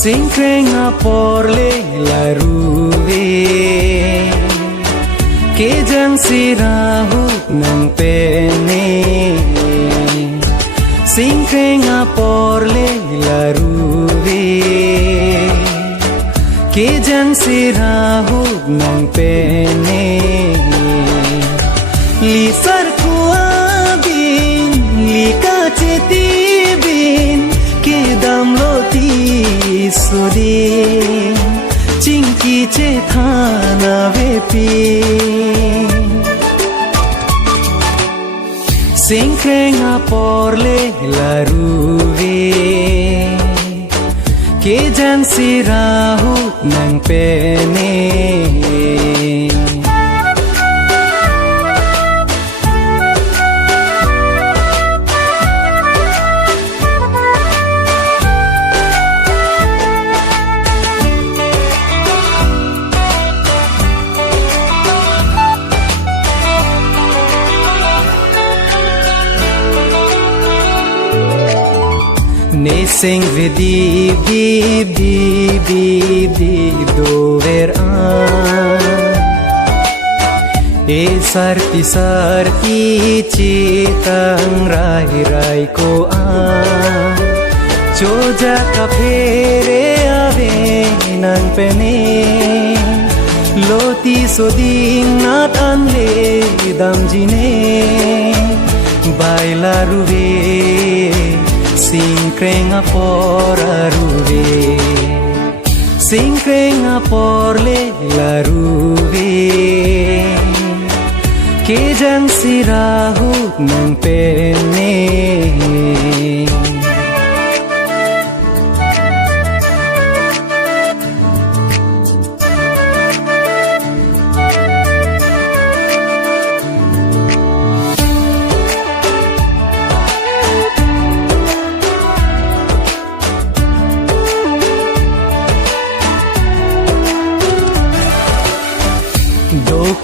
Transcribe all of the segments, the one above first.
Singkrenga porle la ruwe ke jang sirahu nang pene Singkrenga porle la ruwe ke jang sirahu nang pene li sar kuabin li ka cheti bin ke dam loti Sudin Cingki cethana vepi Singkrenga porle la ruwe ke jang sirahu nang pene Ne sing vidi bib bib bib bib dover E sarti citang rai rai ko Joja ka phere ave nang pene Loti soding nat anle damjine Baila ruve Singkrenga pora ruve Singkrenga porle la ruve ke jang sirahu nang pene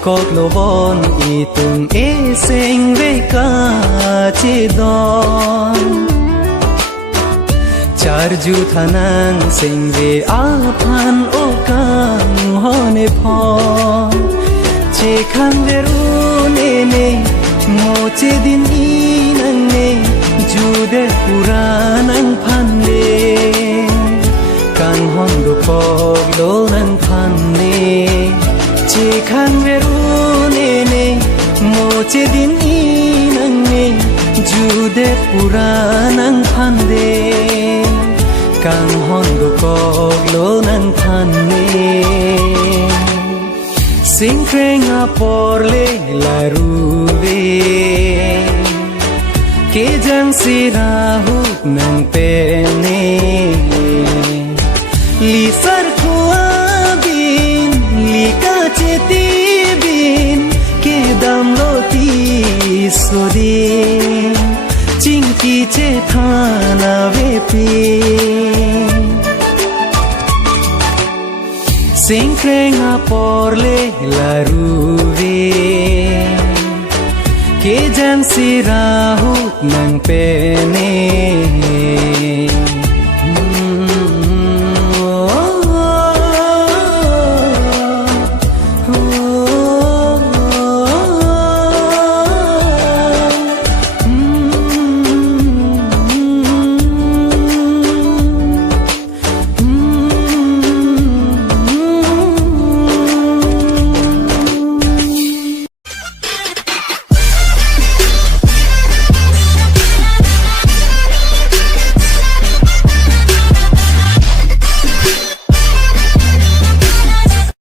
Kok lobon itung eseng veka chedon Charju thanang sengve aphan okang hone phon Chekhan verune ne moche din inang ne jude puranang phanne Kan hondo kok lo nang phanne Chekhan verune ne moche din inang ne jude puranang phande Kang hondo koglo nang phanne Singkrenga porle la ruve ke jang sirahu nang pene li sar kuabin li ka cheti bin ke dam loti sodin Cingki cethana vepi Singkrenga porle la ruve ke jang sirahu nang pene